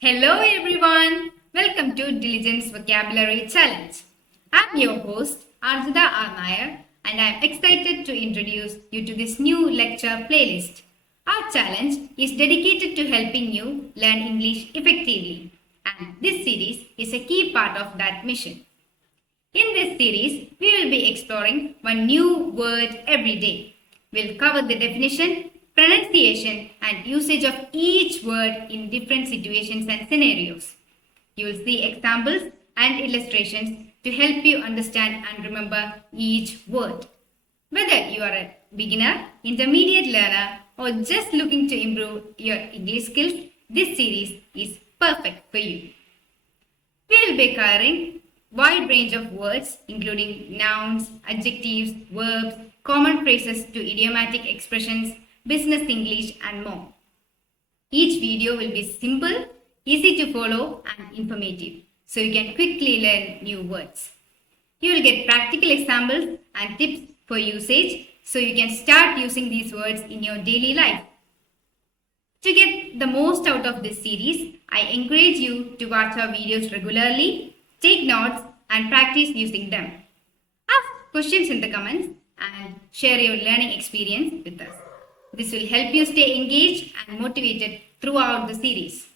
Hello everyone, welcome to Diligence Vocabulary Challenge. I'm your host Arjuna R. Nair and I'm excited to introduce you to this new lecture playlist. Our challenge is dedicated to helping you learn English effectively, and this series is a key part of that mission. In this series, we will be exploring one new word every day. We'll cover the definition, pronunciation, and usage of each word in different situations and scenarios. You will see examples and illustrations to help you understand and remember each word. Whether you are a beginner, intermediate learner, or just looking to improve your English skills, this series is perfect for you. We will be covering wide range of words including nouns, adjectives, verbs, common phrases to idiomatic expressions, business English and more. Each video will be simple, easy to follow and informative, so you can quickly learn new words. You will get practical examples and tips for usage so you can start using these words in your daily life. To get the most out of this series, I encourage you to watch our videos regularly, take notes and practice using them. Ask questions in the comments and share your learning experience with us. This will help you stay engaged and motivated throughout the series.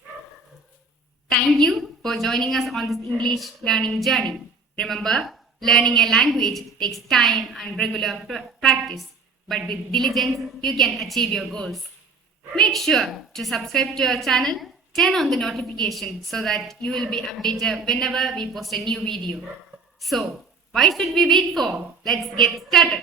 Thank you for joining us on this English learning journey. Remember, learning a language takes time and regular practice, but with diligence, you can achieve your goals. Make sure to subscribe to our channel, turn on the notification so that you will be updated whenever we post a new video. So, why should we wait for? Let's get started.